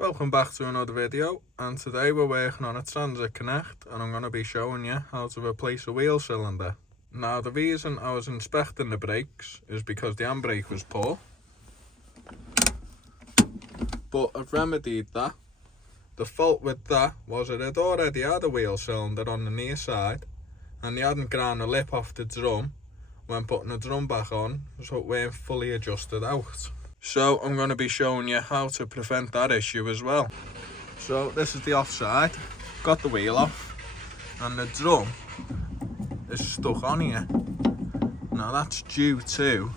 Welcome back to another video, and today we're working on a Transit Connect and I'm going to be showing you how to replace a wheel cylinder. Now the reason I was inspecting the brakes is because the handbrake was poor, but I've remedied that. The fault with that was it had already had a wheel cylinder on the near side and they hadn't ground the lip off the drum when putting the drum back on, so it weren't fully adjusted out. So I'm going to be showing you how to prevent that issue as well. So this is the offside, got the wheel off and the drum is stuck on here. Now that's due to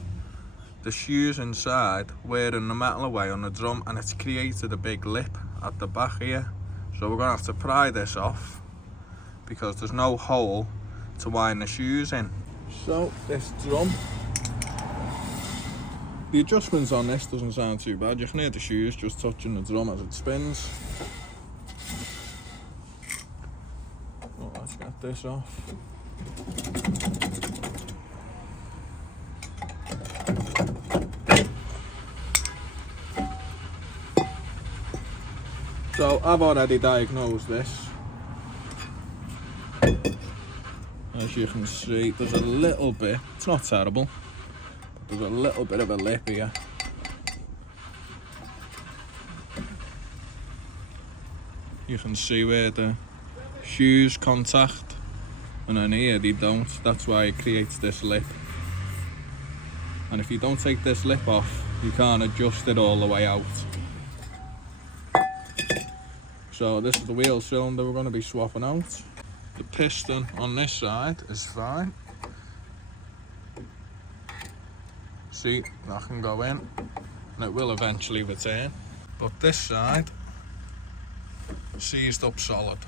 the shoes inside wearing the metal away on the drum and it's created a big lip at the back here. So we're going to have to pry this off because there's no hole to wind the shoes in. So this drum, the adjustments on this doesn't sound too bad. You can hear the shoes just touching the drum as it spins. Oh, let's get this off. So I've already diagnosed this. As you can see, there's a little bit, it's not terrible, but there's a little bit of a lip here. You can see where the shoes contact, and then here they don't. That's why it creates this lip. And if you don't take this lip off, you can't adjust it all the way out. So this is the wheel cylinder we're going to be swapping out. The piston on this side is fine. See, that can go in and it will eventually return. But this side, seized up solid.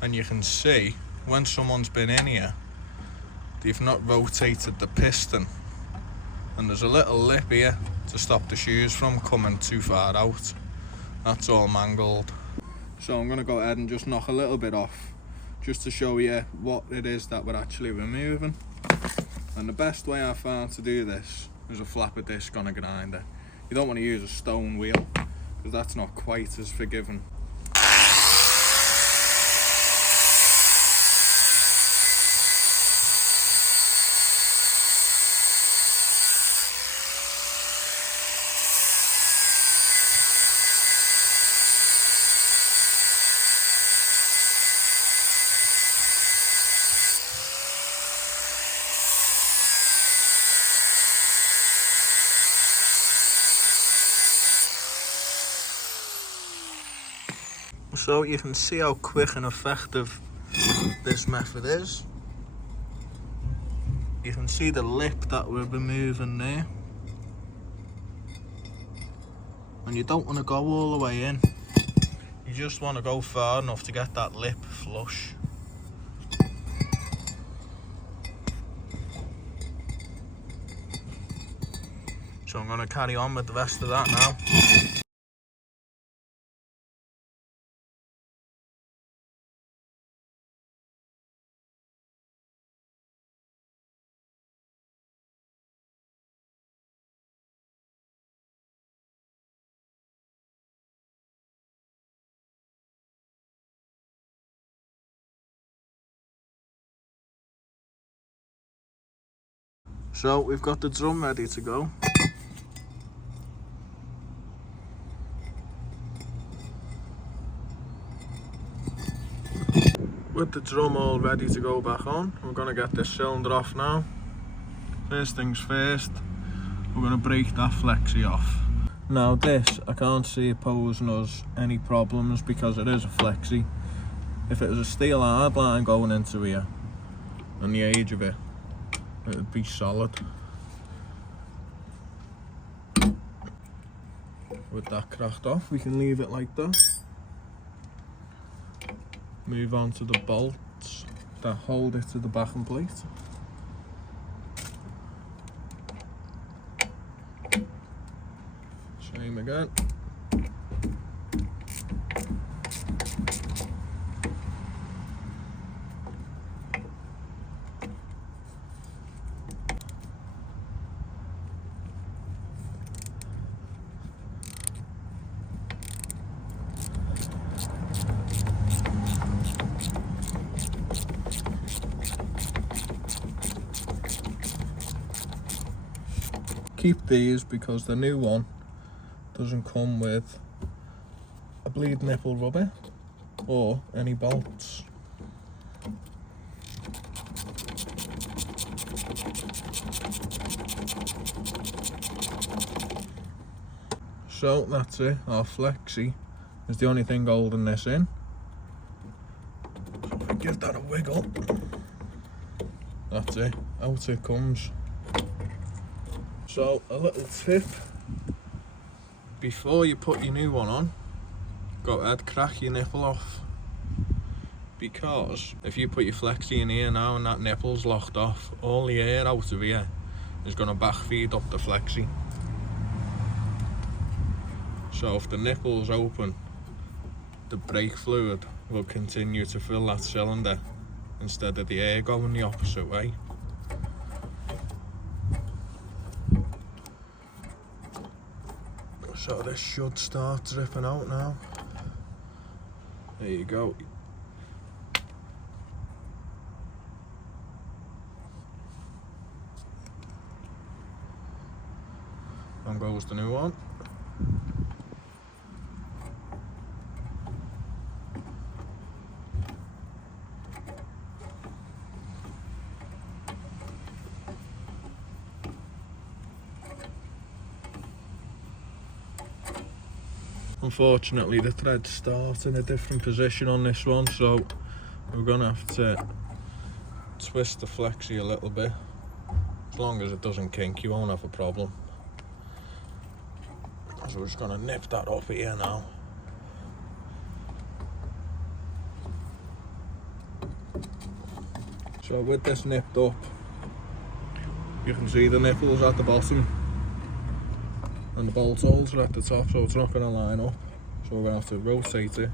And you can see when someone's been in here, they've not rotated the piston. And there's a little lip here to stop the shoes from coming too far out. That's all mangled. So I'm going to go ahead and just knock a little bit off just to show you what it is that we're actually removing. And the best way I found to do this is a flapper disc on a grinder. You don't want to use a stone wheel because that's not quite as forgiving. So you can see how quick and effective this method is. You can see the lip that we're removing there. And you don't want to go all the way in. You just want to go far enough to get that lip flush. So I'm going to carry on with the rest of that now. So we've got the drum ready to go. With the drum all ready to go back on, we're going to get this cylinder off now. First things first, we're going to break that flexi off. Now this, I can't see it posing us any problems because it is a flexi. If it was a steel hard line going into here, and the age of it, it would be solid. With that cracked off, we can leave it like that. Move on to the bolts that hold it to the backing plate. Same again. keep these because the new one doesn't come with a bleed nipple rubber or any bolts. So that's it, our flexi is the only thing holding this in. Give that a wiggle. That's it, out it comes. So a little tip, before you put your new one on, go ahead, crack your nipple off. Because if you put your flexi in here now and that nipple's locked off, all the air out of here is going to backfeed up the flexi. So if the nipple's open, the brake fluid will continue to fill that cylinder instead of the air going the opposite way. So this should start dripping out now. There you go. On goes the new one. Unfortunately the threads start in a different position on this one, so we're gonna have to twist the flexi a little bit. As long as it doesn't kink, you won't have a problem. So we're just gonna nip that up here now. So with this nipped up, you can see the nipples at the bottom and the bolt holes are at the top, so it's not going to line up. So we're going to have to rotate it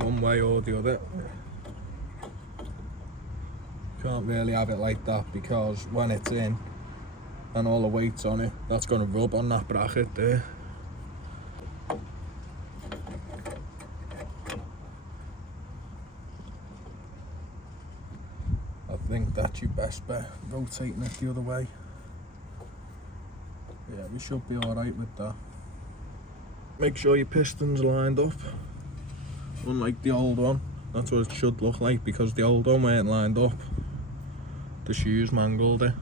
one way or the other. Can't really have it like that because when it's in and all the weight's on it, that's going to rub on that bracket there. I think that's your best bet, rotating it the other way. Yeah, we should be alright with that. Make sure your piston's lined up, unlike the old one. That's what it should look like, because the old one weren't lined up. The shoes mangled it.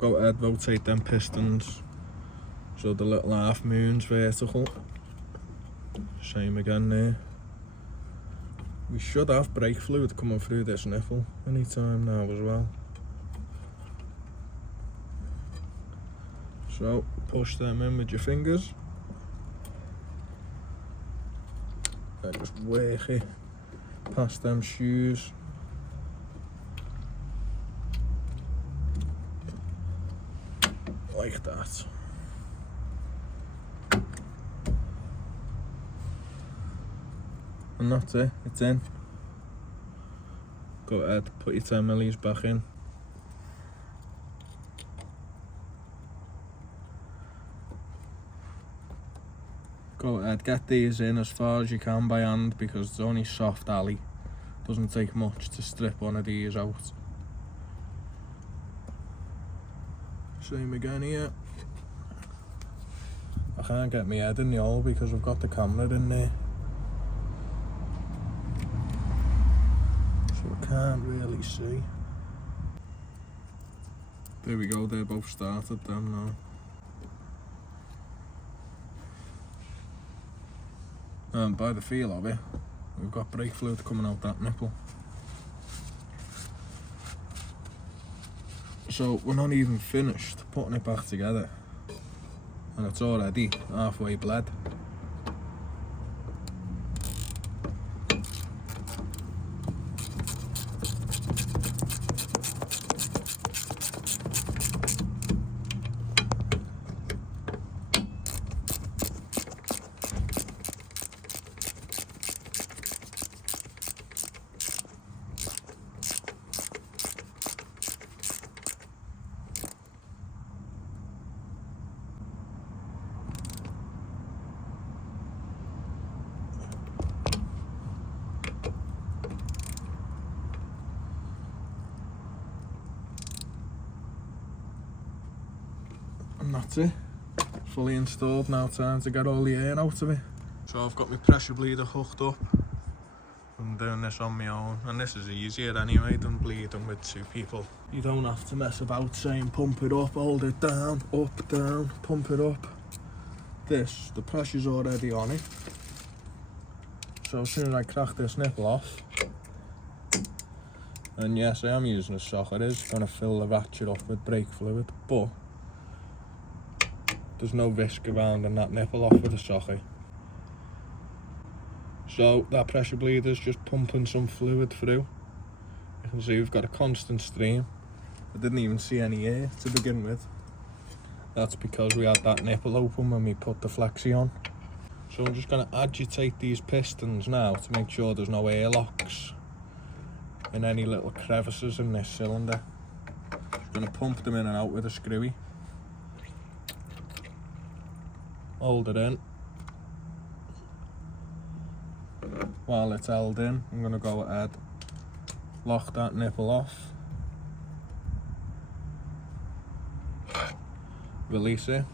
Go ahead, rotate them pistons so the little half moon's vertical. Same again there. We should have brake fluid coming through this nipple anytime now as well. So push them in with your fingers. And just work it past them shoes. Like that. And that's it, it's in. Go ahead, put your 10 millis back in. Go ahead, get these in as far as you can by hand because it's only soft alley. Doesn't take much to strip one of these out. Same again here. I can't get my head in the hole because I've got the camera in there. Can't really see. There we go, they're both started them now. And by the feel of it, we've got brake fluid coming out that nipple. So we're not even finished putting it back together and it's already halfway bled. that's it. Fully installed, now time to get all the air out of it. So I've got my pressure bleeder hooked up. I'm doing this on my own, and this is easier anyway than bleeding with two people. You don't have to mess about saying pump it up, hold it down, up, down, pump it up. This, the pressure's already on it. So as soon as I crack this nipple off, and yes, I am using a sock, it is going to fill the ratchet up with brake fluid, but there's no risk of rounding that nipple off with a socket. So that pressure bleeder's just pumping some fluid through. You can see we've got a constant stream. I didn't even see any air to begin with. That's because we had that nipple open when we put the flexi on. So I'm just going to agitate these pistons now to make sure there's no airlocks in any little crevices in this cylinder. Just going to pump them in and out with a screwy. Hold it in. While it's held in, I'm going to go ahead, lock that nipple off, release it,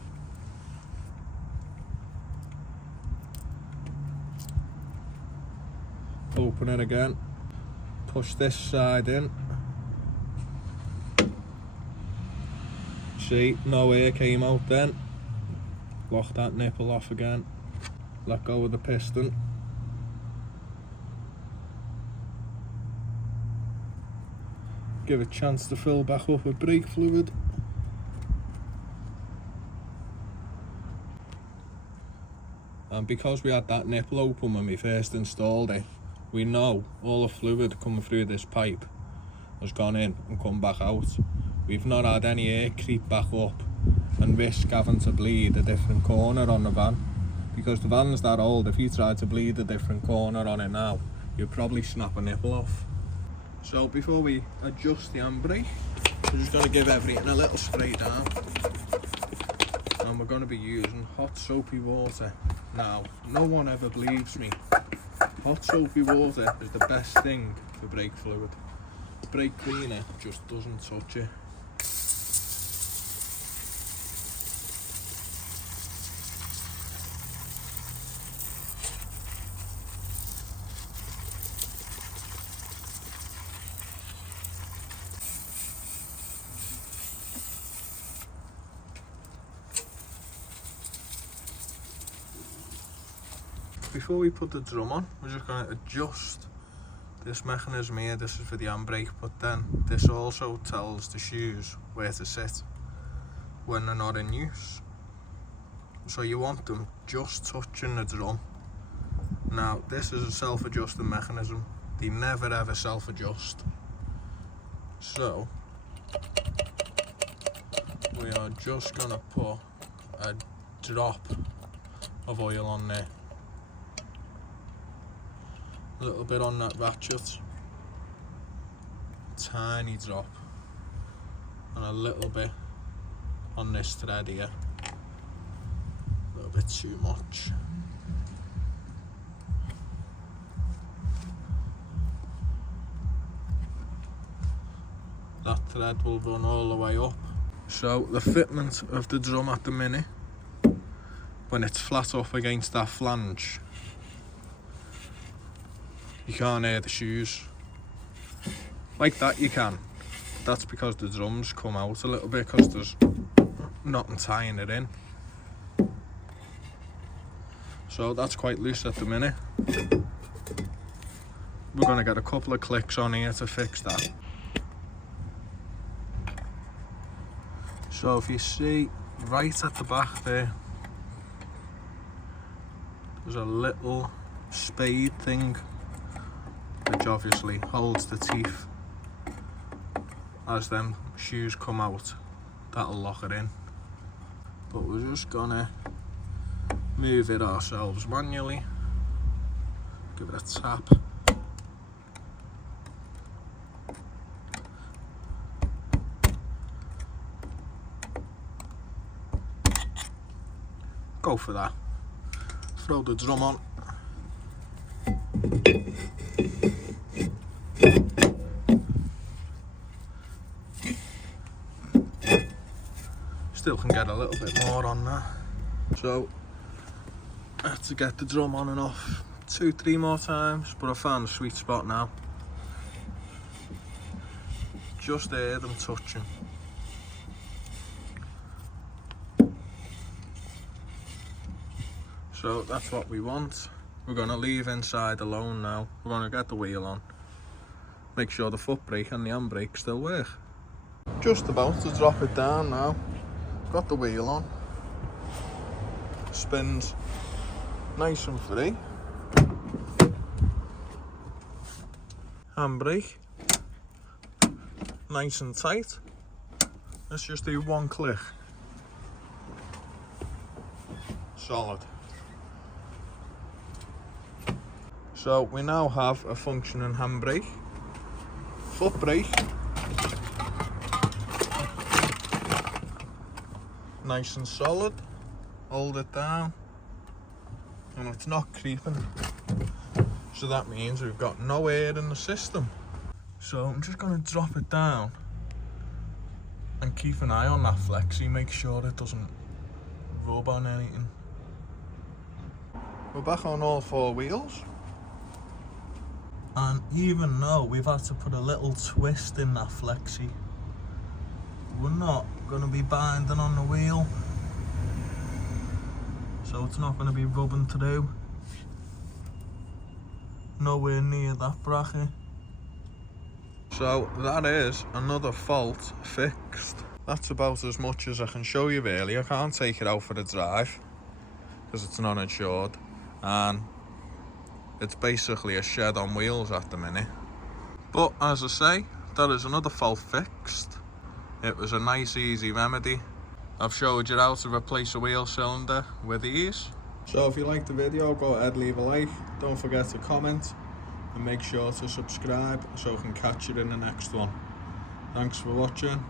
open it again, push this side in, see, no air came out then, lock that nipple off again, let go of the piston. Give it a chance to fill back up with brake fluid. And because we had that nipple open when we first installed it, we know all the fluid coming through this pipe has gone in and come back out. We've not had any air creep back up and risk having to bleed a different corner on the van. Because the van's that old, if you tried to bleed a different corner on it now, you'd probably snap a nipple off. So before we adjust the handbrake, we're just going to give everything a little spray down. And we're going to be using hot soapy water. Now, no one ever believes me. Hot soapy water is the best thing for brake fluid. Brake cleaner just doesn't touch it. Before we put the drum on, we're just going to adjust this mechanism here. This is for the handbrake, but then this also tells the shoes where to sit when they're not in use. So you want them just touching the drum. Now this is a self-adjusting mechanism. They never ever self-adjust. So we are just going to put a drop of oil on there. A little bit on that ratchet, tiny drop, and a little bit on this thread here, a little bit too much. That thread will run all the way up. So the fitment of the drum at the minute, when it's flat up against that flange, you can't hear the shoes. Like that you can. That's because the drums come out a little bit because there's nothing tying it in. So that's quite loose at the minute. We're going to get a couple of clicks on here to fix that. So if you see right at the back there, there's a little spade thing which obviously holds the teeth. As them shoes come out, that'll lock it in. But we're just gonna move it ourselves manually. Give it a tap. Go for that. Throw the drum on. still can get a little bit more on that. So I have to get the drum on and off 2-3 more times, but I found a sweet spot now. Just hear them touching. So that's what we want. We're going to leave inside alone now. We're going to get the wheel on. Make sure the foot brake and the handbrake still work. Just about to drop it down now. Got the wheel on. Spins nice and free. Handbrake nice and tight. Let's just do one click. Solid. So we now have a functioning handbrake, foot brake, nice and solid. Hold it down and it's not creeping, so that means we've got no air in the system. So I'm just going to drop it down and keep an eye on that flexi, make sure it doesn't rub on anything. We're back on all 4 wheels. And even though we've had to put a little twist in that flexi, we're not going to be binding on the wheel. So it's not going to be rubbing through. Nowhere near that bracket. So that is another fault fixed. That's about as much as I can show you really. I can't take it out for a drive because it's not insured. And it's basically a shed on wheels at the minute. But as I say, that is another fault fixed. It was a nice easy remedy. I've showed you how to replace a wheel cylinder with ease. So if you liked the video, go ahead, leave a like. Don't forget to comment and make sure to subscribe so I can catch you in the next one. Thanks for watching.